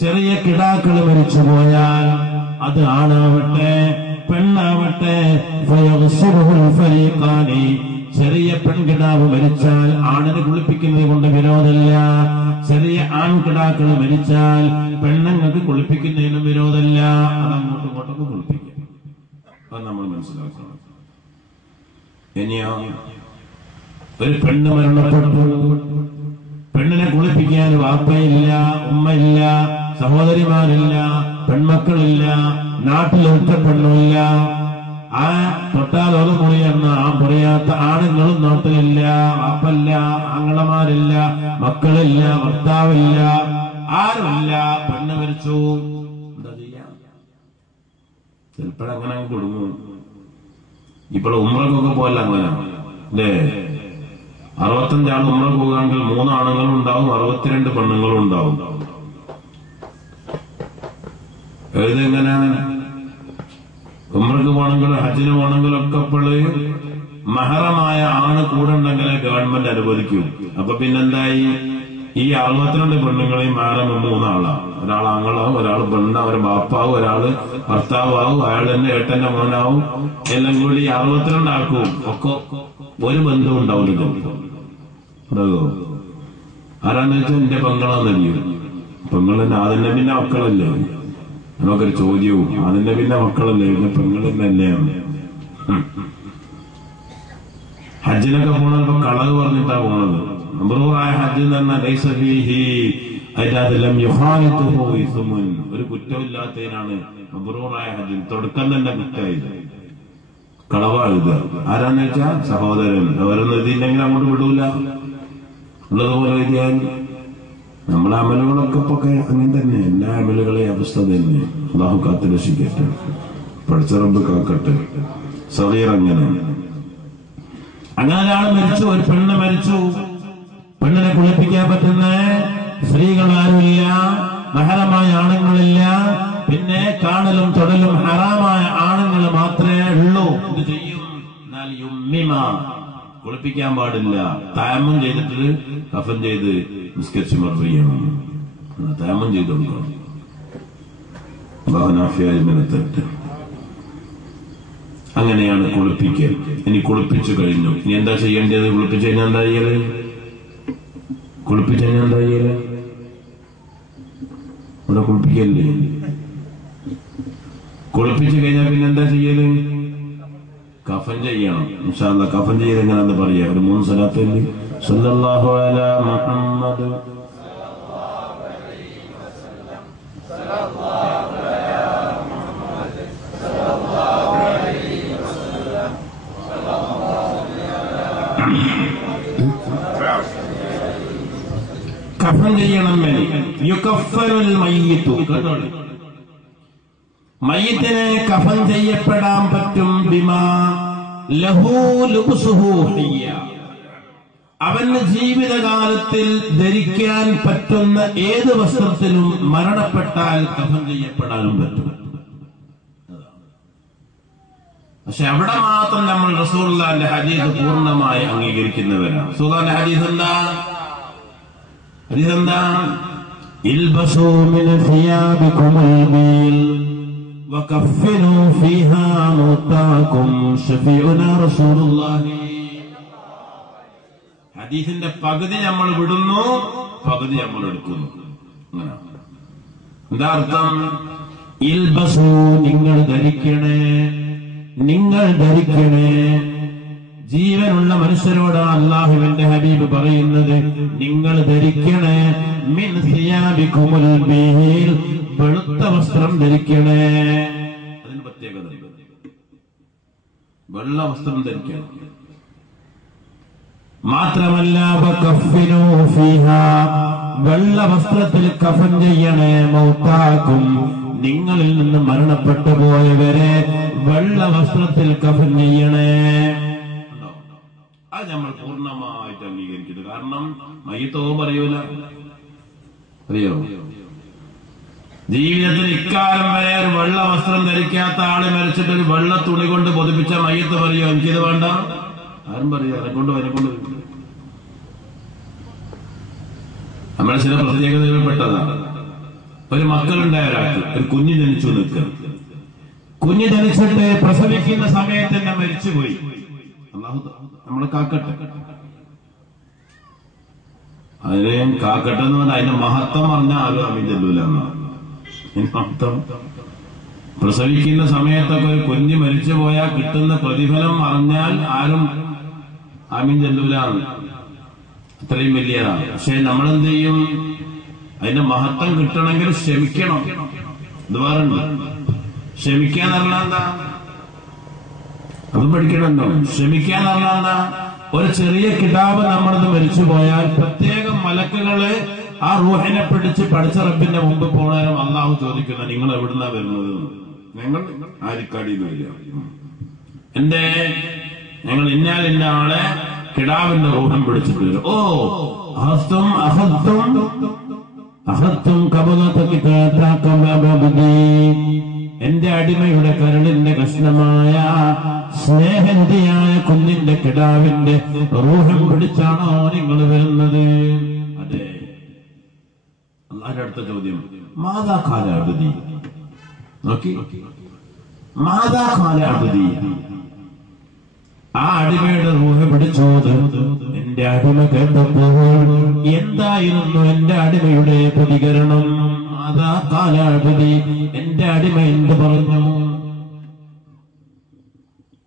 ചെറിയ കിടാക്കൾ മരിച്ചു പോയാൽ അത് ആണാവട്ടെ പെണ്ണാവട്ടെ ചെറിയ പെൺകിടാവ് മരിച്ചാൽ ആണിനെ കുളിപ്പിക്കുന്നത് കൊണ്ട് വിരോധമില്ല. ചെറിയ ആൺകിടാക്കൾ മരിച്ചാൽ പെണ്ണുങ്ങൾക്ക് കുളിപ്പിക്കുന്നതിനും വിരോധമില്ല. അത് അങ്ങോട്ടും ഇങ്ങോട്ടൊക്കെ കുളിപ്പിക്കാം. അത് നമ്മൾ മനസ്സിലാക്കണം. ഇനിയോ ഒരു പെണ്ണ് മരണപ്പെട്ടു, പെണ്ണിനെ കുളിപ്പിക്കാൻ വാപ്പയില്ല, ഉമ്മയില്ല, സഹോദരിമാരില്ല, പെൺമക്കളില്ല, നാട്ടിലൊറ്റ പെണ്ണുമില്ല. ആ തൊട്ടാൽ ഒരു മുറിയെന്ന ആ മുറിയാത്ത ആണുങ്ങളും നാട്ടിലില്ല, വാപ്പല്ല, ആങ്ങളമാരില്ല, മക്കളില്ല, ഭർത്താവില്ല, ആരുമില്ല. പെണ്ണ് മരിച്ചു, എന്താ ചെയ്യാം? ചിലപ്പോഴങ്ങനെ കൊടുങ്ങും. ഇപ്പോൾ ഉമ്രക്കൊക്കെ പോലെ അങ്ങനെ അല്ലേ? 65 ആൾ ഉമ്ര പോകുകയാണെങ്കിൽ 3 ആണുങ്ങളും ഉണ്ടാവും, 62 പെണ്ണുങ്ങളും ഉണ്ടാവും. ഏതെങ്ങനെയാണ്? ഉമ്രക്ക് പോകണമെങ്കിൽ ഹജ്ജിന് പോകണമെങ്കിലൊക്കെ ഇപ്പോഴ് മഹറമായ ആണ് കൂടെ ഉണ്ടെങ്കിലേ ഗവൺമെന്റ് അനുവദിക്കൂ. അപ്പൊ പിന്നെന്തായി? ഈ 62 പെണ്ണുങ്ങളെയും മഹറം 3 ആളാണ്. ഒരാൾ ആങ്ങളാവും, ഒരാൾ പെണ്ണാവും, ഒരു ബാപ്പാവും, ഒരാള് ഭർത്താവും, അയാൾ തന്നെ ഏട്ടന്റെ മോനാവും. എല്ലാം കൂടി 62 ആൾക്കും ഒക്കെ ഒരു ബന്ധവും ഉണ്ടാവില്ല. ആരാന്ന് വെച്ചാൽ എന്റെ പെങ്ങളാന്നല്ലോ. പെങ്ങളെന്നെ അതിന്റെ പിന്നെ മക്കളല്ലേ? നമുക്കൊരു ചോദ്യവും അതിന്റെ പിന്നെ മക്കളല്ലേ? പിന്നെ പെങ്ങളെന്നല്ലേ? ഹജ്ജിനൊക്കെ പോണത് കളവ് പറഞ്ഞിട്ടാ പോണത്. മബ്റൂറായ ഹജ്ജ് എന്ന് പറഞ്ഞാൽ ഒരു കുറ്റമില്ലാത്തതിനാണ് മബ്റൂറായ ഹജ്ജ്. തുടക്കം തന്നെ കുറ്റമായത് കളവായത്. ആരാന്ന് വെച്ചാ സഹോദരൻ. അവരൊന്നും എഴുതിയില്ലെങ്കിൽ അങ്ങോട്ട് വിടൂല. ഉള്ളതുപോലെ എഴുതിയാൽ നമ്മളെ അമലുകളൊക്കെ ഇപ്പൊ അങ്ങനെ തന്നെ. എല്ലാ അമലുകളെയും അവസ്ഥ തന്നെ. അല്ലാഹു കാത്ത് രക്ഷിക്കട്ടെ, പഠിച്ച റബ്ബ് കാക്കട്ടെ. സഗീർ അങ്ങനെ ഒരാൾ മരിച്ചു, ഒരു പെണ്ണ് മരിച്ചു. പെണ്ണിനെ കുളിപ്പിക്കാൻ പറ്റുന്ന സ്ത്രീകൾ ആരുമില്ല, മഹറമായ ആണുങ്ങളില്ല. പിന്നെ കാണലും തൊടലും ഹറാമായ ആണുങ്ങൾ മാത്രമേ ഉള്ളൂ. ഇത് ചെയ്യും. എന്നാൽ യുമ്മിമ കുളിപ്പിക്കാൻ പാടില്ല. തയമ്മം ചെയ്തിട്ട് കഫൻ ചെയ്ത് നിസ്കരിച്ച് മറവ് ചെയ്യണം. തയമ്മം ചെയ്ത് കൊടുക്കണം. അങ്ങനെയാണ് കുളിപ്പിക്കൽ. ഇനി കുളിപ്പിച്ചു കഴിഞ്ഞു, ഇനി എന്താ ചെയ്യേണ്ടത്? കുളിപ്പിച്ചു കഴിഞ്ഞാൽ എന്താ ചെയ്യല്? കുളിപ്പിച്ചു കഴിഞ്ഞാൽ എന്താ ചെയ്യല്? ഇവിടെ കുളിപ്പിക്കല്ലേ? കുളിപ്പിച്ചു കഴിഞ്ഞാൽ പിന്നെ എന്താ ചെയ്യല്? കഫൻ ചെയ്യണം. ഇൻഷാ അല്ലാഹ് കഫൻ ചെയ്ത് എങ്ങനെയാന്ന് പറയാ. ഒരു 3 സ്വലാത്ത് സല്ലല്ലാഹു അലാ മുഹമ്മദ് കഫൻ ചെയ്യണം. യുകഫനുൽ മയ്യിത്തു. കേട്ടോളൂ, മയ്യിത്തിനെ കഫൻ ചെയ്യപ്പെടാൻ പറ്റും. ബിമാ ലഹു ലുബ്സുഹു ഹിയ്യ, അവന് ജീവിതകാലത്തിൽ ധരിക്കാൻ പറ്റുന്ന ഏത് വസ്ത്രത്തിലും മരണപ്പെട്ടാൽ കഫൻ ചെയ്യപ്പെടാനും പറ്റും. പക്ഷെ അവിടെ മാത്രം നമ്മൾ റസൂലുള്ളാഹിന്റെ ഹദീസ് പൂർണ്ണമായി അംഗീകരിക്കുന്നവരാണ്. റസൂലുള്ളാഹിന്റെ ഹദീസ് എന്താ? ഹദീസെന്താ? ഇൽബസൂ മിൻ സിയാബികുമുൽ ബീൽ വകഫിനൂ ഫീഹാ മൗതാകും ശഫീഉനാ റസൂലുള്ളാഹി. ഹദീസിന്റെ പകുതി നമ്മൾ വിടുന്നു, പകുതി നമ്മൾ എടുക്കുന്നു. അങ്ങനെ എന്താ അർത്ഥം? ഇൽബസൂ, നിങ്ങൾ ധരിക്കണേ, നിങ്ങൾ ധരിക്കണേ. ജീവനുള്ള മനുഷ്യരോട് അല്ലാഹുവിന്റെ ഹബീബ് പറയുന്നത്, നിങ്ങൾ ധരിക്കണേ. മിൻ സിയാബികുമുൽ ബീൽ, വെളുത്ത വസ്ത്രം ധരിക്കണേ. അതിന് പ്രത്യേകത, വെള്ള വസ്ത്രം ധരിക്കണം. മാത്രമല്ല വകഫിനൂ ഫീഹാ, വെള്ള വസ്ത്രത്തിൽ കഫൻ ചെയ്യണേ. മൗതാകും, നിങ്ങളിൽ നിന്ന് മരണപ്പെട്ടു പോയവരെ വെള്ള വസ്ത്രത്തിൽ കഫൻ ചെയ്യണേ. അത് നമ്മൾ പൂർണ്ണമായിട്ട് അംഗീകരിക്കുന്നത്. കാരണം മയ്യിത്തോ പറയൂല, അറിയോ? ജീവിതത്തിൽ ഇക്കാലം വരെ ഒരു വെള്ള വസ്ത്രം ധരിക്കാത്ത ആളെ മരിച്ചിട്ട് ഒരു വെള്ള തുണി കൊണ്ട് പൊതിപ്പിച്ച മയ്യിത്ത് പറയോ എനിക്കിത് വേണ്ട? ആരും പറയോ? എന്നെക്കൊണ്ട് നമ്മുടെ ചില പ്രത്യേകതകൾ പെട്ടതാണ്. ഒരു മക്കളുണ്ടായ ഒരാൾക്ക് ഒരു കുഞ്ഞ് ജനിച്ചു നിൽക്കുക. കുഞ്ഞ് ജനിച്ചിട്ട് പ്രസവിക്കുന്ന സമയത്ത് തന്നെ മരിച്ചുപോയി. അല്ലാഹു നമ്മളെ കാക്കട്ടെ. അതിന് കാക്കട്ടെ എന്ന് പറഞ്ഞാൽ അതിന്റെ മഹത്വം പറഞ്ഞാൽ ആരും ആമീൻ ചെല്ലൂല എന്നാണ്. മഹത്വം പ്രസവിക്കുന്ന സമയത്തൊക്കെ ഒരു കുഞ്ഞ് മരിച്ചു പോയാൽ കിട്ടുന്ന പ്രതിഫലം അറിഞ്ഞാൽ ആരും ആമീൻ ചെല്ലൂല. അത്രയും വലിയതാണ്. പക്ഷെ നമ്മളെന്ത് ചെയ്യും? അതിന്റെ മഹത്വം കിട്ടണമെങ്കിൽ ക്ഷമിക്കണം. ഇത് വേറുണ്ട്. ക്ഷമിക്കാൻ പറഞ്ഞാൽ എന്താ? അതും പഠിക്കണമല്ലോ. ക്ഷമിക്കാൻ പറഞ്ഞാൽ എന്താ? ഒരു ചെറിയ കിതാബ് നമ്മളത് മരിച്ചു പോയാൽ പ്രത്യേകം മലക്കുകള് ആ റൂഹിനെ പിടിച്ച് പഠിച്ച റബ്ബിന്റെ മുമ്പ് പോണേരം അള്ളാഹു ചോദിക്കുന്ന നിങ്ങൾ എവിടുന്നാ വരുന്നത്? ഞങ്ങൾ ആരിക്കാടിയിൽ വരിക. എന്റെ ഞങ്ങൾ ഇന്ന ആളെ കിടാവിന്റെ റൂഹം പിടിച്ചിട്ട് വരും. ഓ അഹത്തും എന്റെ അടിമയുടെ കരളിന്റെ കഷ്ണമായ സ്നേഹനിധിയായ കുഞ്ഞിന്റെ കിടാവിന്റെ റൂഹം പിടിച്ചാണോ നിങ്ങൾ വരുന്നത്? അതെ. അല്ലാഹുവിന്റെ അടുത്ത ചോദ്യം, മാതാ ഖാല അബ്ദി. നോക്കി, മാതാ ഖാല അബ്ദി. ആ അടിമയുടെ റൂഹ് പിടിച്ചോത് എന്റെ അടിമ കേട്ടപ്പോൾ എന്തായിരുന്നു എന്റെ അടിമയുടെ പ്രതികരണം? മാതാ ഖാല അബ്ദി. എന്റെ അടിമ എന്ത് പറഞ്ഞു?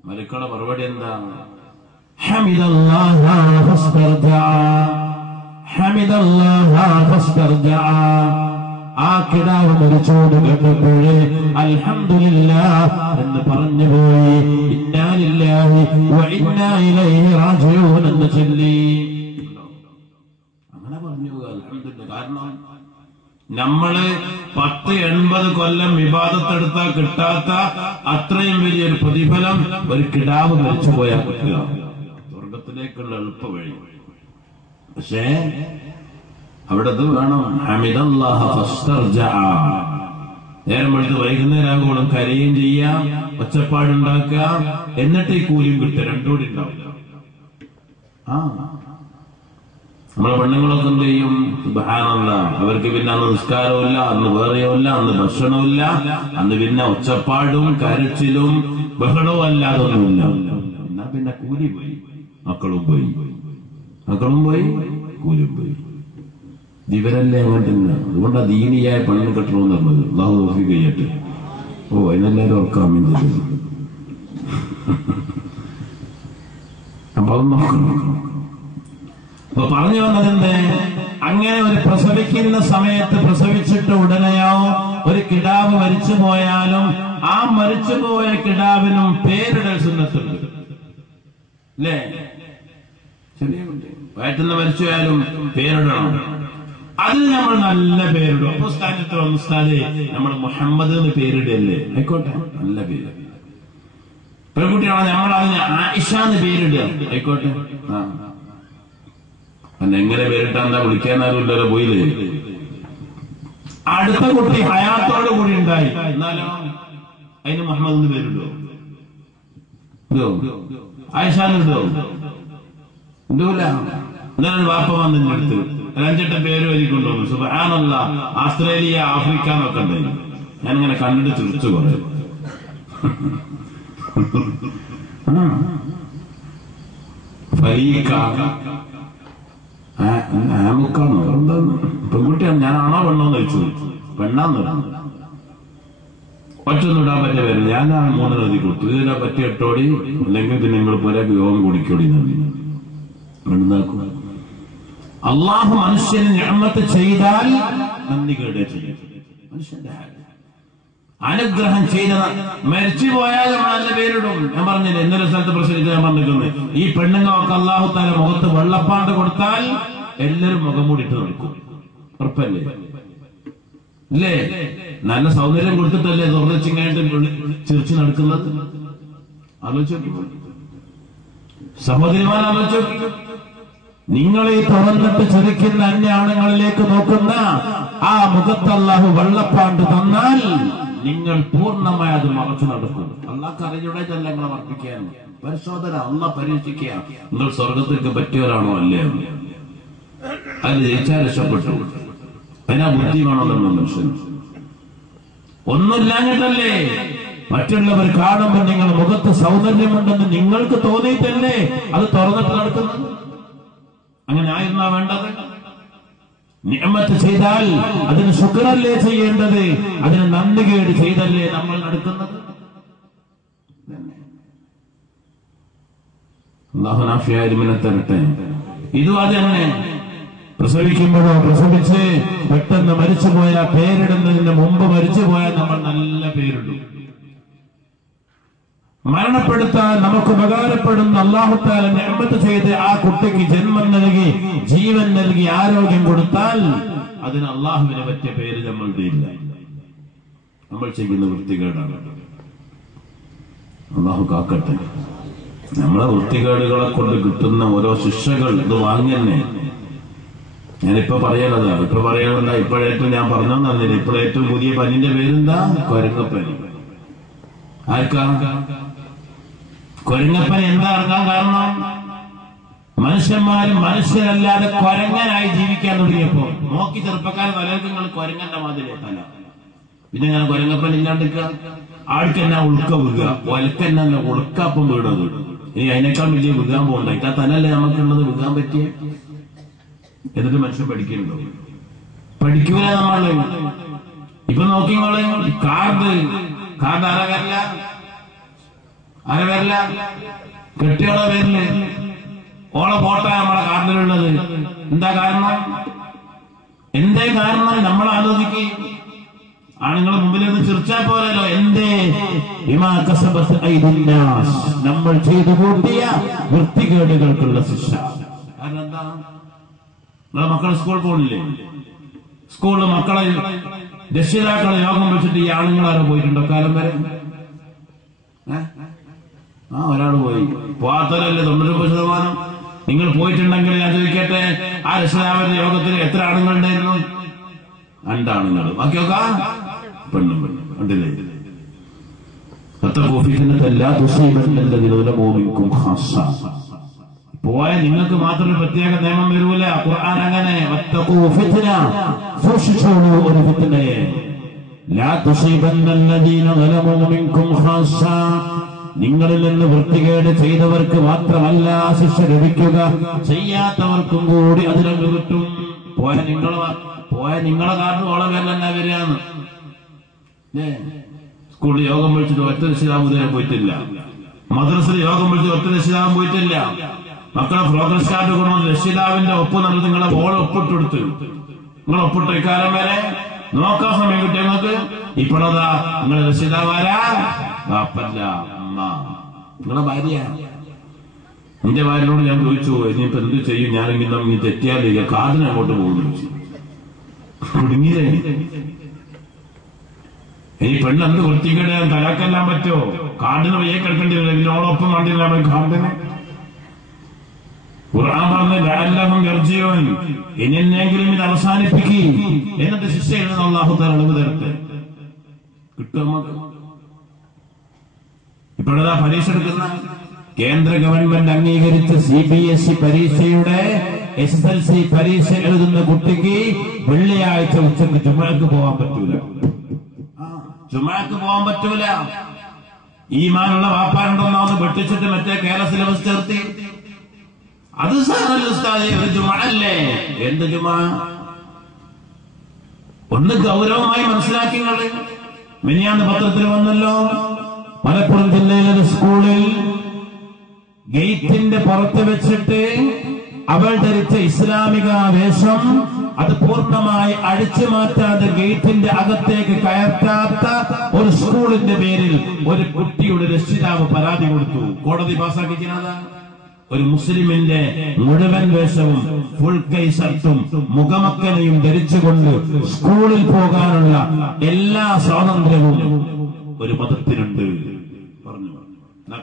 മലക്കുകളുടെ മറുപടി എന്താ? ഹമിദല്ലാഹ ഫസ്തർജഅ. ഹമിദല്ലാഹ ഫസ്തർജഅ. ആ കിടാവ് മരിച്ചോട് കേട്ടപ്പോഴേ അൽഹംദുലില്ലാഹ് എന്ന് പറഞ്ഞു പോയി. ഇന്നാ ലില്ലാഹി വ ഇന്നാ ഇലൈഹി റാജിഊൻ എന്ന് ചൊല്ലി. അങ്ങനെ പറഞ്ഞു അൽഹംദുലില്ലാഹ്. കാരണം നമ്മള് 10-80 കൊല്ലം വിവാദത്തെടുത്താൽ കിട്ടാത്ത അത്രയും വലിയൊരു പ്രതിഫലം ഒരു കിടാവ് മരിച്ചു പോയാൽ കിട്ടുക. സ്വർഗത്തിലേക്കുള്ള എളുപ്പ വഴി. പക്ഷേ അവിടെ അത് വേണം. ഹമിദല്ലാഹ ഫസ്തർജഅ. നേരം വെളുത്ത് വൈകുന്നേരം ആകുമ്പോഴും കരയും ചെയ്യാം, ഒച്ചപ്പാടുണ്ടാക്കുക, എന്നിട്ട് ഈ കൂലിയും കിട്ടുക. രണ്ടുകൂടി ഉണ്ടാവില്ല. നമ്മളെ പെണ്ണുങ്ങളൊക്കെ എന്ത് ചെയ്യും? സുബ്ഹാനല്ലാഹ്. അവർക്ക് പിന്നെ അന്ന് നിസ്കാരമില്ല, അന്ന് വേറെയുമില്ല, അന്ന് ഭക്ഷണമില്ല, അന്ന് പിന്നെ ഒച്ചപ്പാടും കരച്ചിലും ബഹളവും അല്ലാതൊന്നുമില്ല. എന്നാ പിന്നെ കൂലി പോയി, മക്കളും പോയി, കൂലിയും പോയി. ഇവരല്ലേ അങ്ങനെ തന്നെ. അതുകൊണ്ടാ ദീനിയായ പെണ്ണ് കെട്ടണമെന്ന് പറഞ്ഞത്. അല്ലാഹു തൗഫീഖ് ചെയ്യട്ടെ. ഓ അതിനെല്ലാവരും ഓർക്കാൻ വേണ്ടി. അപ്പൊ അത് നോക്കണം. അപ്പൊ പറഞ്ഞു വന്നതെന്ത്? അങ്ങനെ ഒരു പ്രസവിക്കുന്ന സമയത്ത് പ്രസവിച്ചിട്ട് ഉടനെയോ ഒരു കിടാവ് മരിച്ചു പോയാലും ആ മരിച്ചുപോയ കിടാവിനും പേരിടൽ സുന്നത്തുണ്ട്. അല്ലേ? ചെറിയ കുട്ടി വയറ്റുന്ന മരിച്ചു പോയാലും പേരിടണം. അതിൽ നമ്മൾ നല്ല പേരിടും. അപ്പൊ സ്ഥാനത്ത് വന്ന സ്ഥാനേ നമ്മൾ മുഹമ്മദ് എന്ന് പേരിടല്ലേ? ആയിക്കോട്ടെ, നല്ല പേര്. പെൺകുട്ടിയാണോ നമ്മൾ അതിന് ആയിഷ എന്ന് പേരിടുക. ആയിക്കോട്ടെ. എങ്ങനെ പേരിട്ടാ എന്താ? വിളിക്കാനാരുമില്ലല്ലോ, പോയില്ലേ? അടുത്ത കുട്ടി ഹയാത്തോട് കൂടി ഉണ്ടായി, എന്നാലോ അതിന് മുഹമ്മദ് എന്ന് പേരിടുവോ? ആയിഷാനിടുവോ? ഇടൂല. എന്നാലും വാപ്പ വന്ന് എന്റെ അടുത്ത് 5-8 പേര് വരിക്കൊണ്ടുവന്നു. സുബ്ഹാനല്ലാഹ്. ഓസ്ട്രേലിയ, ആഫ്രിക്ക എന്നൊക്കെ ഉണ്ടായി. ഞാനിങ്ങനെ കണ്ടിട്ട് ചിരിച്ചു കുറെ. ആമുക്കാണോ എന്താന്ന്? പെൺകുട്ടിയാണ്. ഞാനാണോ പെണ്ണോന്ന് ചോദിച്ചു. പെണ്ണാന്ന് പറഞ്ഞു. ഒറ്റൊന്നും ഇടാൻ പറ്റിയ പേര്. ഞാനാണ് 3 നദി കൊടുത്തു. ഇതിനെ പറ്റി 8 ഓടി, അല്ലെങ്കിൽ പിന്നെ നിങ്ങൾ പോലെ യോഗം കുടിക്കോടി നന്ദി ഉണ്ടാക്കും. അള്ളാഹു മനുഷ്യന് നിഅമത്ത് ചെയ്താൽ നന്ദി കേടേ ചെയ്യും. മനുഷ്യന്റെ അനുഗ്രഹം ചെയ്ത മരിച്ചു പോയാൽ നല്ല പേരിടും. ഞാൻ പറഞ്ഞില്ലേ, ഇന്നലെ സ്ഥലത്ത് പ്രസരിച്ച് ഞാൻ പറഞ്ഞിരിക്കുന്നത്, ഈ പെണ്ണുങ്ങളൊക്കെ അള്ളാഹു താല മുഖത്ത് വെള്ളപ്പാണ്ട് കൊടുത്താൽ എല്ലാവരും മുഖം മൂടിയിട്ട് നടക്കും. ഉറപ്പല്ലേ? ഇല്ലേ? നല്ല സൗന്ദര്യം കൊടുത്തിട്ടല്ലേ തുറന്നിച്ചിങ്ങായിട്ട് ചിരിച്ചു നടക്കുന്നത്? ആലോചിച്ചു സഹോദരിമാർ, ആലോചിച്ചു. നിങ്ങളെ തുറന്നിട്ട് ചിരിക്കുന്ന അന്യാണുങ്ങളിലേക്ക് നോക്കുന്ന ആ മുഖത്ത് അല്ലാഹു വെള്ളപ്പാണ്ട് തന്നാൽ നിങ്ങൾ പൂർണ്ണമായി അത് മറച്ചു നടക്കും. അള്ളാഹ് അറിഞ്ഞുടേതല്ല നിങ്ങളെ വർദ്ധിക്കാൻ. പരിശോധന, അള്ളാഹ് പരീക്ഷിക്കുക. നിങ്ങൾ സ്വർഗത്തിലേക്ക് പറ്റിയവരാണോ അല്ലേ? അത് ജയിച്ചാൽ രക്ഷപ്പെട്ടു. അതിനാ ബുദ്ധി വേണമെന്നുള്ള മനുഷ്യൻ. ഒന്നുമില്ലാഞ്ഞിട്ടല്ലേ മറ്റുള്ളവർ കാണുമ്പോൾ നിങ്ങൾ മുഖത്ത് സൗന്ദര്യമുണ്ടെന്ന് നിങ്ങൾക്ക് തോന്നിയിട്ടല്ലേ അത് തുറന്നിട്ട് നടക്കുന്നത്? അങ്ങനെ ആയിരുന്നാ വേണ്ടത്? നിഅമത്ത് ചെയ്താൽ അതിന് ശുക്രല്ലേ ചെയ്യേണ്ടത്? അതിന് നന്ദികേട് ചെയ്തല്ലേ നമ്മൾ നടക്കുന്നത്? അല്ലാഹു നാഫിയായ തരട്ടെ. ഇതും അത് തന്നെ. പ്രസവിക്കുമ്പോഴോ പ്രസവിച്ച് പെട്ടെന്ന് മരിച്ചുപോയ പേരിടുന്നതിന് മുമ്പ് മരിച്ചുപോയാൽ നമ്മൾ നല്ല പേരിടും. മരണപ്പെടുത്താൻ നമുക്ക് ഉപകാരപ്പെടുന്ന അല്ലാഹു തആല നിഅമത്ത് ചെയ്ത് ആ കുട്ടിക്ക് ജന്മം നൽകി ജീവൻ നൽകി ആരോഗ്യം കൊടുത്താൽ അതിന് അല്ലാഹുവിനെ പറ്റിയ പേര് നമ്മളുടെ ഇല്ല. നമ്മൾ ചെയ്യുന്ന വൃത്തികേടാണ്. അല്ലാഹു കാക്കട്ടെ. നമ്മളെ വൃത്തികേടുകളെ കൊണ്ട് കിട്ടുന്ന ഓരോ ശിക്ഷകൾ ഇത് വാങ്ങന്നെ. ഞാനിപ്പോ പറയണതാ. ഇപ്പോഴേറ്റവും ഞാൻ പറഞ്ഞു തന്നില്ല. ഇപ്പോഴേറ്റവും പുതിയ പനിന്റെ പേരെന്താ? കൊരങ്ങപ്പനി. ആർക്കാ കൊരങ്ങപ്പനി? എന്താ ഇറങ്ങാൻ കാരണം? മനുഷ്യന്മാരും മനുഷ്യരല്ലാതെ കൊരങ്ങനായി ജീവിക്കാൻ തുടങ്ങിയപ്പോ നോക്കി ചെറുപ്പക്കാരെ പലർക്കും നിങ്ങൾ കൊരങ്ങന്റെ മാതിരി തല. പിന്നെ ഞാൻ കൊരങ്ങപ്പനി ഇല്ലാണ്ടിരിക്കുക. ആൾക്കെന്നാ ഉൾക്ക വീഴുക, ഒലക്കെന്നാ ഉൾക്കപ്പം വീടുന്നത്. ഇനി അതിനേക്കാൾ വലിയ വികാൻ പോകണ്ട. ഇതാ തലല്ലേ നമുക്കുള്ളത് വികാൻ പറ്റിയ. എന്നിട്ട് മനുഷ്യൻ പഠിക്കുന്നുണ്ടോ? പഠിക്കൂല നമ്മള്. ഇപ്പൊ നോക്കിങ്ങള് കാർഡ് ആരെ പേരില്ല? കെട്ടിയോളെ പേരില് ഓളെ ഫോട്ടോ നമ്മളെ കാർഡിലുള്ളത്. എന്താ കാരണം? എന്തേ കാരണം? നമ്മൾ ആലോചിക്കും. ആണുങ്ങളെ മുമ്പിൽ നിന്ന് ചിരിച്ചാൽ പോരല്ലോ. എന്തേ? നമ്മൾ ചെയ്തു കൂട്ടിയ വൃത്തികേടുകൾക്കുള്ള ശിക്ഷ. കാരണം എന്താ? നിങ്ങളെ മക്കൾ സ്കൂളിൽ പോണില്ലേ? സ്കൂളിൽ മക്കളെ രക്ഷിതാക്കളെ യോഗം വെച്ചിട്ട് ഈ ആണുങ്ങളാരോ പോയിട്ടുണ്ടോ കാലം വരെ? ഒരാൾ പോയി. പോവാത്തവരല്ലേ 90%. നിങ്ങൾ പോയിട്ടുണ്ടെങ്കിൽ ഞാൻ ചോദിക്കട്ടെ, ആ രക്ഷിതാവിന്റെ യോഗത്തിൽ എത്ര ആണുങ്ങളുണ്ടായിരുന്നു? 2 ആണുങ്ങൾ. ബാക്കിയൊക്കെ പെണ്ണും കണ്ടില്ലേ? പോയ നിങ്ങൾക്ക് മാത്രം പ്രത്യേക നിയമം വരൂല. ഖുർആൻ അങ്ങനെ സൂക്ഷിച്ചോളൂ ഒരു ഫിത്നയെ. നിങ്ങളിൽ നിന്ന് വൃത്തികേട് ചെയ്തവർക്ക് മാത്രമല്ല ശിക്ഷ ലഭിക്കുക, ചെയ്യാത്തവർക്കും കൂടി അതിലങ്ങ് കിട്ടും. പോയ നിങ്ങളെ കാരണം ഓളെ പേരിലെന്നാ വരികയാണ്. സ്കൂളിൽ യോഗം വിളിച്ചിട്ട് ഒറ്റ രക്ഷിതാവ് ഇതുവരെ പോയിട്ടില്ല. മദ്രസയിൽ യോഗം വിളിച്ചിട്ട് ഒറ്റ രക്ഷിതാവും പോയിട്ടില്ല. മക്കളെ പ്രോഗ്രസ് കാർഡ് കൊണ്ടുവന്ന് രക്ഷിതാവിന്റെ ഒപ്പ് നമ്മൾ നിങ്ങളെ ഓളെ ഒപ്പിട്ടെടുത്ത് നിങ്ങൾ ഒപ്പിട്ട് ഇക്കാലം വരെ നോക്കാൻ സമയം കിട്ടിയ നിങ്ങൾക്ക്. ഇപ്പോഴതാ നിങ്ങളെ രക്ഷിതാവാരാ? ബാപ്പല്ല, അമ്മ, നിങ്ങളെ ഭാര്യ. എന്റെ ഭാര്യനോട് ഞാൻ ചോദിച്ചു, ഇനിയിപ്പോ എന്ത് ചെയ്യും? ഞാനിങ്ങനെ ഇനി തെറ്റിയാലേ കാർഡിന് അങ്ങോട്ട് പോകുന്നു. കുടുങ്ങിയതേ. ഈ പെണ്ണെന്ത് വൃത്തികേട് തലാക്കെല്ലാം പറ്റുമോ? കാർഡിന് വയ്യ കിടക്കേണ്ടി വരില്ല. പിന്നെ ഓളൊപ്പം കണ്ടില്ല കാർഡിന്. ഖുർആൻ പറഞ്ഞ ലഅല്ലഹും യർജിഊൻ, ഇനിയെങ്കിലും ഇത് അവസാനിപ്പിക്കും. എന്നിട്ട് ശിക്ഷ എഴുതുന്ന അല്ലാഹു തആല അളവ് തരട്ടെ. കിട്ടും. ഇപ്പോഴാ പരീക്ഷ എടുക്കുന്ന കേന്ദ്ര ഗവൺമെന്റ് അംഗീകരിച്ച CBSE പരീക്ഷയുടെ SSLC പരീക്ഷ എഴുതുന്ന കുട്ടിക്ക് വെള്ളിയാഴ്ച ഉച്ചക്ക് ജുമുഅക്ക് പോകാൻ പറ്റൂല. ജുമുഅക്ക് പോകാൻ പറ്റൂല. ഈമാനുള്ള വാപ്പാരുണ്ടോന്നാന്ന് വെട്ടിച്ചിട്ട് മറ്റേ കേരള സിലബസ് ചേർത്തി. അത് സാറല്ല ഉസ്താദേ, ഒരു ജുമുഅല്ലേ? എന്ത് ജുമുഅ? ഒന്ന് ഗൗരവമായി മനസ്സിലാക്കിങ്ങള്. മിനിയാന്ന് പത്രത്തിൽ വന്നല്ലോ, മലപ്പുറം ജില്ലയിലെ സ്കൂളിൽ ഗേറ്റിന്റെ പുറത്ത് വെച്ചിട്ട് അവൾ ധരിച്ച ഇസ്ലാമിക വേഷം അത് പൂർണ്ണമായി അഴിച്ചു മാറ്റാതെ ഗേറ്റിന്റെ അകത്തേക്ക് കയറ്റാത്ത ഒരു സ്കൂളിന്റെ പേരിൽ ഒരു കുട്ടിയുടെ രക്ഷിതാവ് പരാതി കൊടുത്തു. കോടതി പാസ്സാക്കിക്കുന്നത് ഒരു മുസ്ലിമിന്റെ മുഴുവൻ വേഷവും ഫുൾ കൈ ഷർട്ടും മുഖമക്കനയും ധരിച്ചുകൊണ്ട് സ്കൂളിൽ പോകാനുള്ള എല്ലാ സ്വാതന്ത്ര്യവും ഒരു മതത്തിനുണ്ട് പറഞ്ഞു.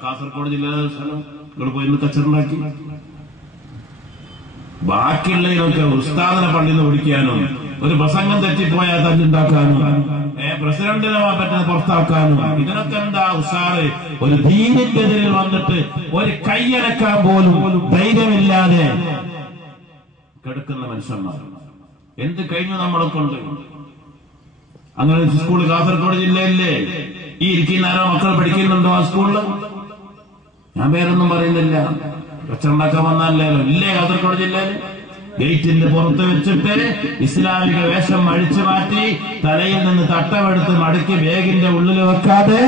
കാസർഗോഡ് ജില്ലയിലെ സ്ഥലം നിങ്ങൾ പോയി കച്ചറുണ്ടാക്കി. ബാക്കിയുള്ളതിനൊക്കെ ഉസ്താദിനെ പള്ളിയിൽ നിന്ന് വിളിക്കാനും ഒരു പ്രസംഗം തെറ്റിപ്പോയാൽ തല്ലുണ്ടാക്കാനും പ്രസിഡന്റിനെ പറ്റുന്ന പുറത്താക്കാനും ഇതിനൊക്കെ എന്താ ഉഷാറ്? ഒരു ദീനിന്റെ എതിരിൽ വന്നിട്ട് ഒരു കൈയടക്കാൻ പോലും ധൈര്യമില്ലാതെ കിടക്കുന്ന മനുഷ്യന്മാർ. എന്ത് കഴിഞ്ഞു നമ്മളെ കൊണ്ട്? അങ്ങനെ സ്കൂൾ കാസർഗോഡ് ജില്ലയില്ലേ? ഈ ഇരിക്കുന്ന ആരോ മക്കൾ പഠിക്കുന്നുണ്ടോ ആ സ്കൂളിൽ? ഞാൻ പേരൊന്നും പറയുന്നില്ല, കച്ചറുണ്ടാക്കാൻ വന്നല്ലോ. ഇല്ലേ കാസർഗോഡ് ജില്ലയിൽ? ഗേറ്റിന്റെ പുറത്ത് വെച്ചിട്ട് ഇസ്ലാമിക വേഷം അഴിച്ചു മാറ്റി തലയിൽ നിന്ന് തട്ടമെടുത്ത് മടക്കി ബാഗിന്റെ ഉള്ളിൽ വെക്കാതെ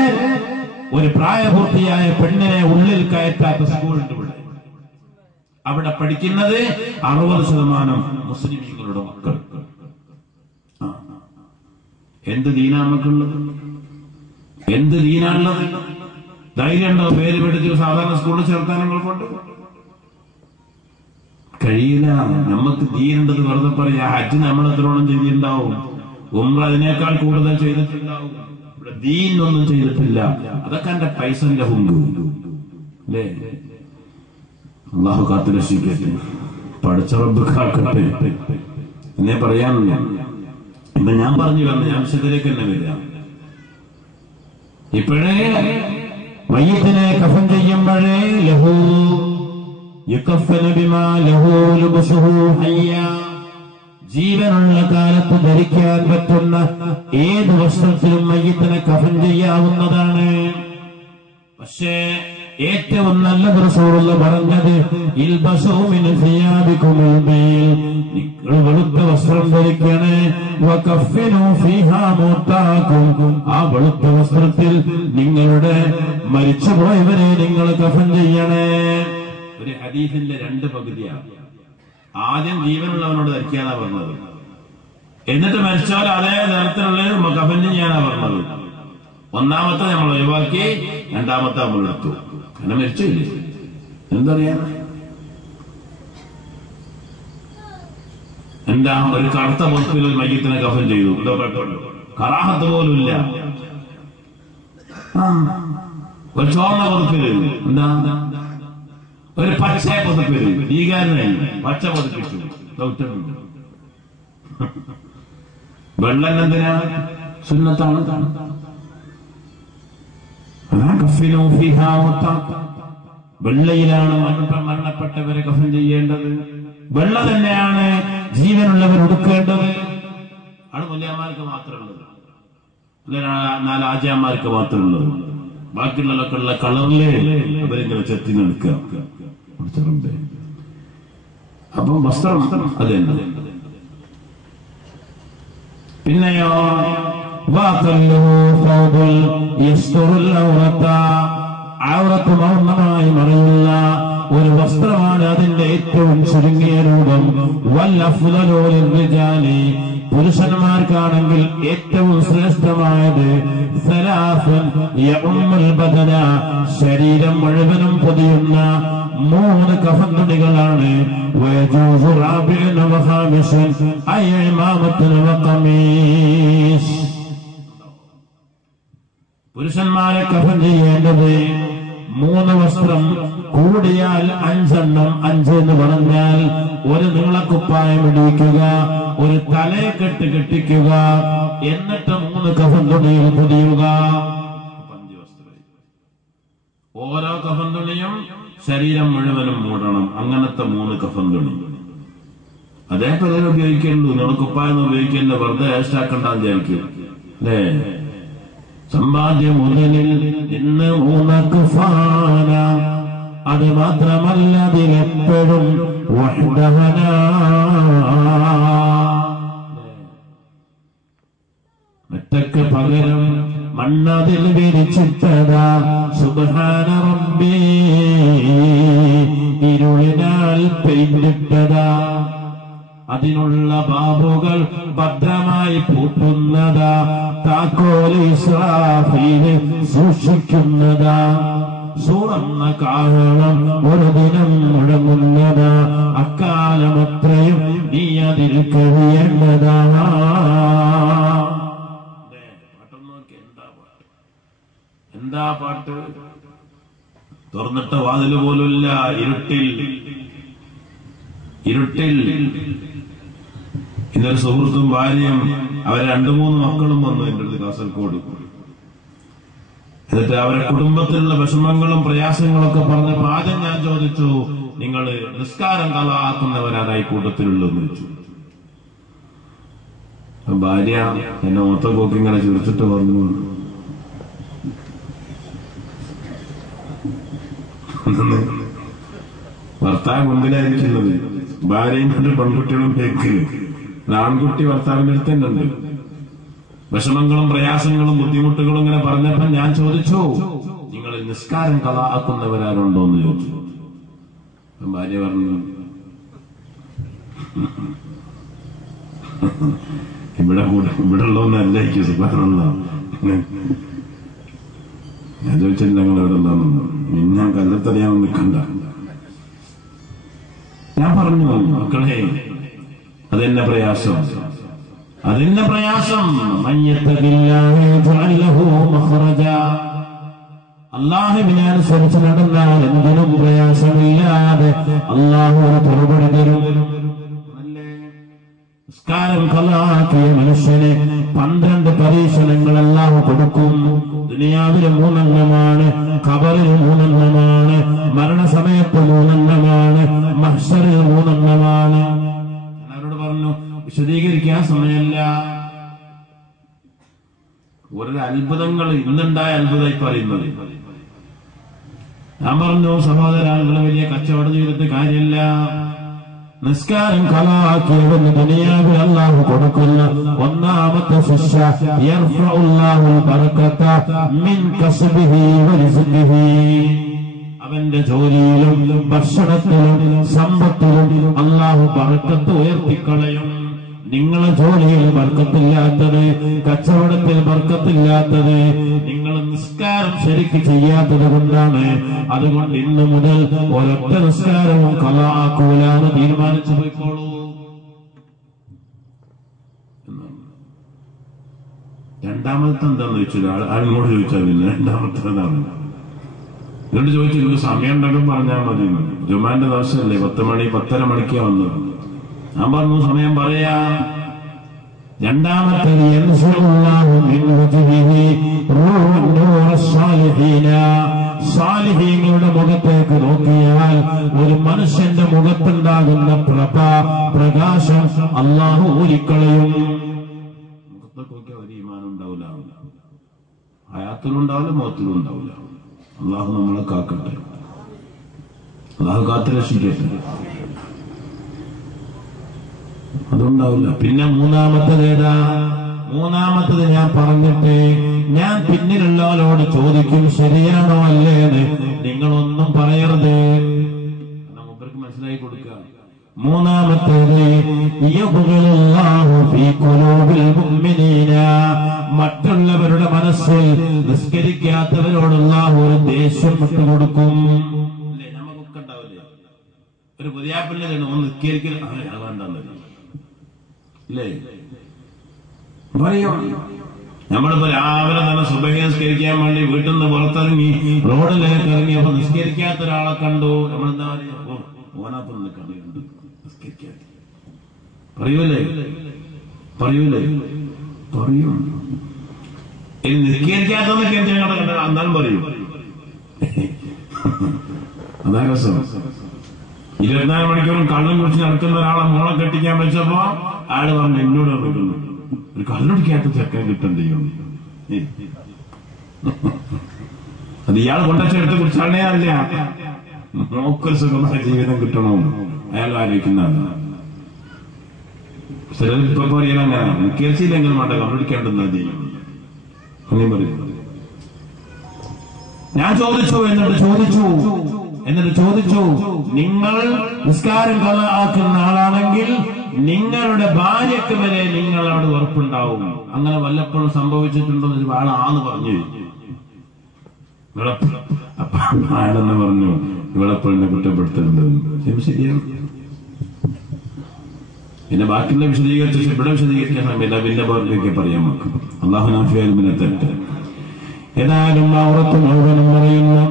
ഒരു പ്രായപൂർത്തിയായ പെണ്ണിനെ ഉള്ളിൽ കയറ്റാത്ത സ്കൂളുണ്ട് ഇവിടെ. അവിടെ പഠിക്കുന്നത് 60% മുസ്ലിമീങ്ങളുടെ മക്കൾ. എന്ത് ദീനാ നമുക്കുള്ളത്? എന്ത് ദീനാണുള്ളത്? ധൈര്യം ഉണ്ടോ പേര് പഠിച്ച് സാധാരണ സ്കൂളിൽ ചേർത്താൻ നിങ്ങൾ കൊണ്ട്? കഴിയില്ല. നമുക്ക് ദീനുണ്ടെന്ന് വെറുതെ പറയാ. ഹജ്ജ് നമ്മൾ എത്രോളം ചെയ്തിട്ടുണ്ടാവും, ഉംറ അതിനേക്കാൾ കൂടുതൽ ചെയ്തിട്ടുണ്ടാവും. ഇവിടെ ദീനൊന്നും ചെയ്തിട്ടില്ല. അതൊക്കെ എന്റെ പൈസന്റെ ഹുങ്ക് അല്ലേ? അള്ളാഹു കാത്തു രക്ഷിക്കട്ടെ, പഠിച്ച റബ്ബ് കാക്കട്ടെ എന്നേ പറയാനില്ല. ഇപ്പൊ ഞാൻ പറഞ്ഞു വന്നു, ഞാൻ വിശദത്തിലേക്ക് തന്നെ വരിക. ഇപ്പോഴേ മയ്യിത്തിനെ കഫൻ ചെയ്യുമ്പോഴേ ലഹു യുകഫ്ഫനു ബിമാ ലഹു ലുബ്സുഹു ഹയ്യ, ജീവനുള്ള കാലത്ത് ധരിക്കാൻ പറ്റുന്ന ഏത് വസ്ത്രത്തിലും മയ്യിത്തിനെ കഫൻ ചെയ്യാവുന്നതാണ്. പക്ഷേ ഏറ്റവും നല്ലത് റസൂലുള്ളാഹി പറഞ്ഞത് ഇൽബസൂ മിൻ സിയാബികുമുൽ ബീൽ, നിങ്ങൾ വെളുത്ത വസ്ത്രം ധരിക്കണേ. വകഫിനൂ ഫീഹാ മൗതാകും, ആ വെളുത്ത വസ്ത്രത്തിൽ നിങ്ങളുടെ മരിച്ചുപോയവരെ നിങ്ങൾ കഫൻ ചെയ്യണേ. ഒരു ഹദീസിന്റെ 2 പകുതിയാണ്. ആദ്യം ജീവനുള്ളവനോട് ധരിക്കാനാ പറഞ്ഞത്, എന്നിട്ട് മരിച്ചവർ അതേ തരത്തിലുള്ള കഫൻ ചെയ്യാനാ പറഞ്ഞത്. ഒന്നാമത്തെ നമ്മൾ ഒഴിവാക്കി, രണ്ടാമത്തെ നമ്മൾ എടുത്തു. അങ്ങനെ മരിച്ചില്ലേ? എന്തറിയാ? എന്താ ഒരു കറുത്ത പുറത്തിൽ ഒരു മയ്യിത്തിനെ കഫൻ ചെയ്തു, എന്തോ കുഴപ്പമുണ്ടോ? കറാഹത്ത് പോലും ഇല്ല. ഒരു ചുവന്ന പുറത്തില് എന്താ, ഒരു പച്ച പുതപ്പില് ഭീകാരനായി പച്ച പുതപ്പിച്ചു. വെള്ളം എന്തിനാ? സുന്നത്താണ്. വെള്ളയിലാണ് മരണപ്പെട്ടവരെ കഫൻ ചെയ്യേണ്ടത്. വെള്ള തന്നെയാണ് ജീവനുള്ളവർ ഉടുക്കേണ്ടത്. ആണ് മുല്യന്മാർക്ക് മാത്രമുള്ളത്, അല്ലെ 4 ആചാര്യന്മാർക്ക് മാത്രമുള്ളത്. ബാക്കിയുള്ളതൊക്കെ ഉള്ള കളറിലേ അവരിങ്ങനെ ചെത്തി നിൽക്കുക. അപ്പം വസ്ത്രം അത് തന്നെ. പിന്നെയോ ഔറത്ത് മൗനമായി മറയുന്ന ഒരു വസ്ത്രമാണ് അതിന്റെ ഏറ്റവും ചുരുങ്ങിയ രൂപം. വല്ലഫ്ളലുലിർരിജാലി, പുരുഷന്മാർക്കാണെങ്കിൽ ഏറ്റവും ശ്രേഷ്ഠമായത് സലാസൻ യഉമ്മുൽ ബദന, ശരീരം മുഴുവനും പൊതിയുന്ന 3 കഫൻ തുണികളാണ്. വയജൂസു റാബിഉൻ വഖാമിസുൻ അയ ഇമാമത്തുൻ വഖമീസ്. പുരുഷന്മാരെ കഫൻ ചെയ്യേണ്ടത് 3 വസ്ത്രം, കൂടിയാൽ 5 എണ്ണം. 5 എന്ന് പറഞ്ഞാൽ ഒരു നീളക്കുപ്പായം ഇടിക്കുക, ഒരു തലയെക്കെട്ട് കെട്ടിക്കുക, എന്നിട്ട് 3 കഫൻ തുണിയിൽ പൊതിയുക. 5 വസ്ത്രം. ഓരോ കഫൻ തുണിയും ശരീരം മുഴുവനും മൂടണം. അങ്ങനത്തെ 3 കഫൻ തുണി. അതേ പലരും ഉപയോഗിക്കുള്ളൂ. നീളക്കുപ്പായം ഉപയോഗിക്കേണ്ട, വെറുതെ വേസ്റ്റാക്കണ്ടെന്ന് വിചാരിക്കും അല്ലേ? സമ്പാദ്യം മുതലിൽ ഇന്ന് 3 കഫാന, അത് മാത്രമല്ല അതിലെപ്പോഴും വഹ്ദഹന, മറ്റക്ക് പകരം മണ്ണതിൽ വിരിച്ചിട്ടതാ. സുബ്ഹാന റബ്ബി, ഇരുളിനാൽ പെയ്തിട്ടതാ. അതിനുള്ള ബാബുകൾ ഭദ്രമായി പൂട്ടുന്നതാ. താക്കോൽ ഇസ്രാഫീല് സൂക്ഷിക്കുന്നതാ. സൂറന്ന കാഹളം ഒരു ദിനം മുഴങ്ങുന്നതാ. അക്കാലമത്രയും നീ അതിൽ കഴിയേണ്ടതാ. എന്താ പാട്ട്? തുറന്നിട്ട വാതില് പോലുമില്ല. ഇരുട്ടിൽ ഇന്നൊരു സുഹൃത്തും ഭാര്യയും അവരെ 2-3 മക്കളും വന്നു എന്റെ അടുത്ത് കാസർഗോഡ്. എന്നിട്ട് അവരുടെ കുടുംബത്തിലുള്ള വിഷമങ്ങളും പ്രയാസങ്ങളൊക്കെ പറഞ്ഞപ്പോൾ ആദ്യം ഞാൻ ചോദിച്ചു, നിങ്ങൾ നിസ്കാരം കളാക്കുന്നവരാരായി കൂട്ടത്തിലുള്ളതെന്ന് ചോദിച്ചു. ഭാര്യ എന്നെ ഓത്തപ്പോക്കി ഇങ്ങനെ ചിരിച്ചിട്ട് പറഞ്ഞു, ഭർത്താവ് മുമ്പിലായിരിക്കുന്നത്, ഭാര്യയും രണ്ട് പെൺകുട്ടികളും കേൾക്കുന്നു. ആൺകുട്ടി ഭർത്താവിന്റെ അടുത്ത് തന്നെ ഉണ്ട്. വിഷമങ്ങളും പ്രയാസങ്ങളും ബുദ്ധിമുട്ടുകളും ഇങ്ങനെ പറഞ്ഞപ്പോ ഞാൻ ചോദിച്ചു, നിങ്ങൾ നിസ്കാരം കളാക്കുന്നവരാരുണ്ടോ എന്ന് ചോദിച്ചു. ഭാര്യ പറഞ്ഞു, ഇവിടെ ഉള്ളതൊന്നല്ല എനിക്ക് സുഖാനുള്ള. ഞാൻ ചോദിച്ചില്ല ഞങ്ങൾ എവിടെ ഉണ്ടാവുന്നു, ഞാൻ കല്ലെത്തറിയാൻ നിൽക്കണ്ട. ഞാൻ പറഞ്ഞു, മക്കളെ അതെന്നെ പ്രയാസം, അതെന്നെ പ്രയാസം. അല്ലാഹുവിനെ അനുസരിച്ച് നടന്നാൽ എന്തിനും പ്രയാസമില്ലാതെ അല്ലാഹു മറുപടി തരും. നിസ്കാരം ഖലാക്കിയ മനുഷ്യന് 12 പരീക്ഷണങ്ങൾ അല്ലാഹു കൊടുക്കും. ദുനിയാവിലെ 3 എണ്ണമാണ്, ഖബറിൽ 3 എണ്ണമാണ്, മരണസമയത്ത് 3 എണ്ണമാണ്, മഹ്ശറിൽ 3 എണ്ണമാണ്. അവരോട് പറഞ്ഞു വിശദീകരിക്കാൻ സമയമല്ല. ഓരോ അത്ഭുതങ്ങൾ ഇന്നുണ്ടായ അത്ഭുതമായി പറയുന്നത്. ഞാൻ പറഞ്ഞു, സഹോദരങ്ങളെ വലിയ കച്ചവടം ചെയ്തിട്ട് കാര്യമില്ല. നിസ്കാരം ഖലാക്കിയവന് ദുനിയാവിൽ അല്ലാഹു കൊടുക്കുന്ന ഒന്നാമത്തെ ശിക്ഷ, യർഫഉല്ലാഹുൽ ബറകത മിൻ കസ്ബിഹി വരിസ്ഖിഹി. അവന്റെ ജോലിയിലും ഭക്ഷണത്തിലും സമ്പത്തിലും അല്ലാഹു ബർക്കത്ത് ഉയർത്തിക്കളയും. നിങ്ങളെ ജോലിയിൽ ബർക്കത്തില്ലാത്തത്, കച്ചവടത്തിൽ ബർക്കത്തില്ലാത്തത് നിങ്ങൾ നിസ്കാരം ശരിക്ക് ചെയ്യാത്തത് കൊണ്ടാണ്. അതുകൊണ്ട് ഇന്നു മുതൽ ഒരൊറ്റ നിസ്കാരവും ഖലാഅക്കൂലാന്ന് തീരുമാനിച്ചു പോയിക്കോളൂ. രണ്ടാമത്തെ എന്താന്ന് ചോദിച്ചു, ആളിനോട് ചോദിച്ചാൽ പിന്നെ രണ്ടാമത്തേതാണ്. എന്നോട് ചോദിച്ചു, സമയം ഉണ്ടെങ്കിൽ പറഞ്ഞാൽ മതി. ജുമാന്റെ ദിവസമല്ലേ, 10 മണി 10:30 മണിക്കാ വന്നത്. ഞാൻ പറഞ്ഞു, സമയം പറയാ. രണ്ടാമത്തേത് സാലിഹീങ്ങളുടെ മുഖത്തേക്ക് നോക്കിയാൽ ഒരു മനുഷ്യന്റെ മുഖത്തുണ്ടാകുന്ന പ്രകാശം അല്ലാഹു ഊരിക്കളയും. മുഖത്തൊക്കെ നോക്കിയാൽ ഒരു ഈമാൻ ഉണ്ടാവില്ല, ഹയാത്തിലും ഉണ്ടാവില്ല, മുഖത്തിലും ഉണ്ടാവില്ല. അല്ലാഹു നമ്മളെ കാക്കട്ടെ, അല്ലാഹു കാത്ത് രക്ഷിക്കട്ടെ. അതുണ്ടാവില്ല. പിന്നെ മൂന്നാമത്തത് ഏതാ? മൂന്നാമത്തത് ഞാൻ പറഞ്ഞിട്ട് ഞാൻ പിന്നിലുള്ളവരോട് ചോദിക്കും, ശരിയാണോ അല്ലേന്ന്. നിങ്ങളൊന്നും പറയരുത്, മൂപ്പർക്ക് മനസ്സിലായി കൊടുക്കുക. മൂന്നാമത്തേത് മറ്റുള്ളവരുടെ മനസ്സിൽ നിസ്കരിക്കാത്തവരോടുള്ള ഒരു ദേഷ്യം വിട്ടുകൊടുക്കും. നമുക്കൊക്കെ ഉണ്ടാവില്ലേ, ഒരു പുതിയാപ്പിള്ളേരാണ് ഒന്ന് നിസ്കരിക്കൽ വേണ്ടെന്ന് ഇല്ലേ പറയും. നമ്മളിപ്പോ രാവിലെ തന്നെ സുബഹി നിസ്കരിക്കാൻ വേണ്ടി വീട്ടിൽ നിന്ന് പുറത്തിറങ്ങി റോഡിലേക്ക് ഇറങ്ങി, അപ്പൊ നിസ്കരിക്കാത്ത ഒരാളെ കണ്ടു. നമ്മളെന്താ പറയുക, ഓനാപ്പം കണ്ടു നിസ്കരിക്കാത്ത പറയൂലേ, പറയൂലേ, പറയും. ഇനി നിസ്കരിക്കാത്തെന്ന് കേന്ദ്രങ്ങളെ കണ്ട എന്നാലും പറയും. അതാ രസം. 24 മണിക്കൂറും കള്ളും കുടിച്ച് നടക്കുന്ന ഒരാളെ മോളെ കെട്ടിക്കാൻ വെച്ചപ്പോ ആള് പറഞ്ഞു, എന്നോട് പറഞ്ഞിട്ടുണ്ട് ഒരു കള്ളുടിക്കാത്ത ചെക്കൻ കിട്ടണ്ടേ. അത് ഇയാൾ കൊണ്ടച്ചെടുത്ത് കുടിച്ചാണേ അല്ല, മോക്കൊരു സുഖമായ ജീവിതം കിട്ടണോ അയാൾ ആലോചിക്കുന്നതാണ്. ചിലരിപ്പോ പറയാൻ അങ്ങനെ കേസിയില്ലെങ്കിലും വേണ്ട, കള്ളുടിക്കേണ്ടെന്നാ ചെയ്യും. അങ്ങനെ പറയും. ഞാൻ ചോദിച്ചു, എന്നിട്ട് ചോദിച്ചു, നിങ്ങൾ നിസ്കാരം കളാക്കുന്ന ആളാണെങ്കിൽ നിങ്ങളുടെ ഭാര്യക്ക് വരെ നിങ്ങളോട് ഉറപ്പുണ്ടാവും. അങ്ങനെ വല്ലപ്പോഴും സംഭവിച്ചിട്ടുണ്ടെന്ന് ആളാന്ന് പറഞ്ഞു. ആളെന്ന് പറഞ്ഞു, ഇവളെപ്പോഴും കുറ്റപ്പെടുത്തലുണ്ട്. ശരിയാണ്. പിന്നെ ബാക്കിയുള്ള വിശദീകരിച്ച് ഇവിടെ വിശദീകരിക്കാൻ സമയമില്ല, പിന്നെ ബാക്കിയൊക്കെ പറയാൻ നോക്കും. അല്ലാഹു നാഫിയാൽ പിന്നെ തെറ്റ്. ഏതായാലും ഔറത്ത് മുഴുവനും പറയുന്നു.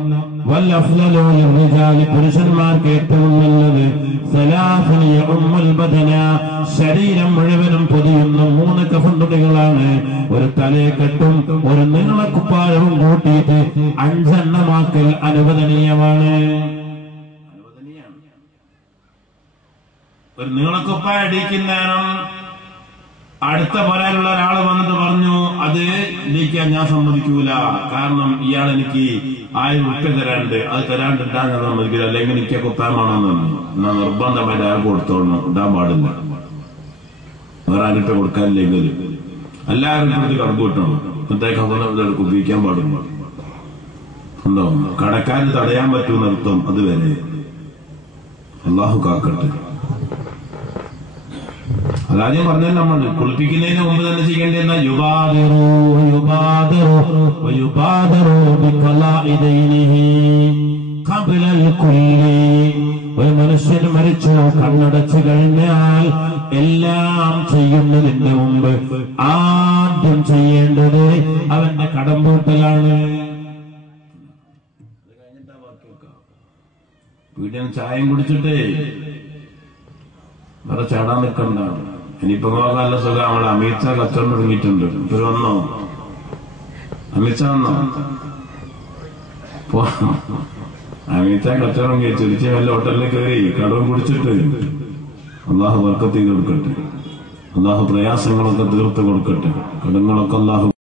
പുരുഷന്മാർക്ക് ഏറ്റവും നല്ലത് ശരീരം മുഴുവനും പൊതിയുന്ന 3 കഫൻതുണികളാണ്. ഒരു തലയെക്കെട്ടും ഒരു നീളക്കുപ്പായവും കൂട്ടിയിട്ട് 5 എണ്ണമാക്കൽ അനുവദനീയമാണ്. ഒരു നീളക്കുപ്പായ അടിക്കുന്നേരം അടുത്ത പറയാനുള്ള ഒരാള് വന്നിട്ട് പറഞ്ഞു, അത് ഇരിക്കാൻ ഞാൻ സമ്മതിക്കൂല, കാരണം ഇയാൾ എനിക്ക് 1000 ഉറുപ്പിക തരാണ്ട്, അത് തരാണ്ടിട്ടാൻ ഞാൻ സമ്മതിക്കില്ല, അല്ലെങ്കിൽ എനിക്ക് കുത്താമാണെന്ന് പറഞ്ഞു. എന്നാ നിർബന്ധമായിട്ട് അയാൾ കൊടുത്തോളണം, ഇടാൻ പാടില്ല, വേറെ 1000 ഉറുപ്പിക കൊടുക്കാനില്ലെങ്കിൽ എല്ലാവരും കൊടുത്ത് കടമ്പ് കിട്ടണം, എന്നിട്ടേക്ക് ഉപയോഗിക്കാൻ പാടില്ല. ഉണ്ടോ? കടക്കാരന് തടയാൻ പറ്റും നിർത്തും, അത് വരെ. അള്ളാഹു കാക്കട്ടെ. അതാദ്യം പറഞ്ഞാൽ നമ്മൾ കുളിപ്പിക്കുന്നതിന് മുമ്പ് തന്നെ ചെയ്യേണ്ടത് എന്താ? ഒരു മനുഷ്യൻ മരിച്ചു, കണ്ണടച്ചു കഴിഞ്ഞാൽ എല്ലാം ചെയ്യുന്നതിന്റെ മുമ്പ് ആദ്യം ചെയ്യേണ്ടത് അവന്റെ കടം വീട്ടലാണ്. വീട്ടിൽ ചായം കുടിച്ചിട്ടേ വേറെ ചാടാൻ നിൽക്കണ്ട. ഇനിയിപ്പോ നല്ല സുഖം. നമ്മളെ അമിത് ഷാ കച്ചവടം തുടങ്ങിയിട്ടുണ്ട്. ഇപ്പൊ വന്നോ? അമിത് ഷാ വന്നോ? അമിത് ഷാ കച്ചവടം തിരിച്ച് വല്ല ഹോട്ടലിൽ കയറി കടവും കുടിച്ചിട്ട് അള്ളാഹു ബർക്കത്ത് ചെയ്ത് കൊടുക്കട്ടെ. അള്ളാഹു പ്രയാസങ്ങളൊക്കെ തീർത്ത് കൊടുക്കട്ടെ. കടങ്ങളൊക്കെ അള്ളാഹു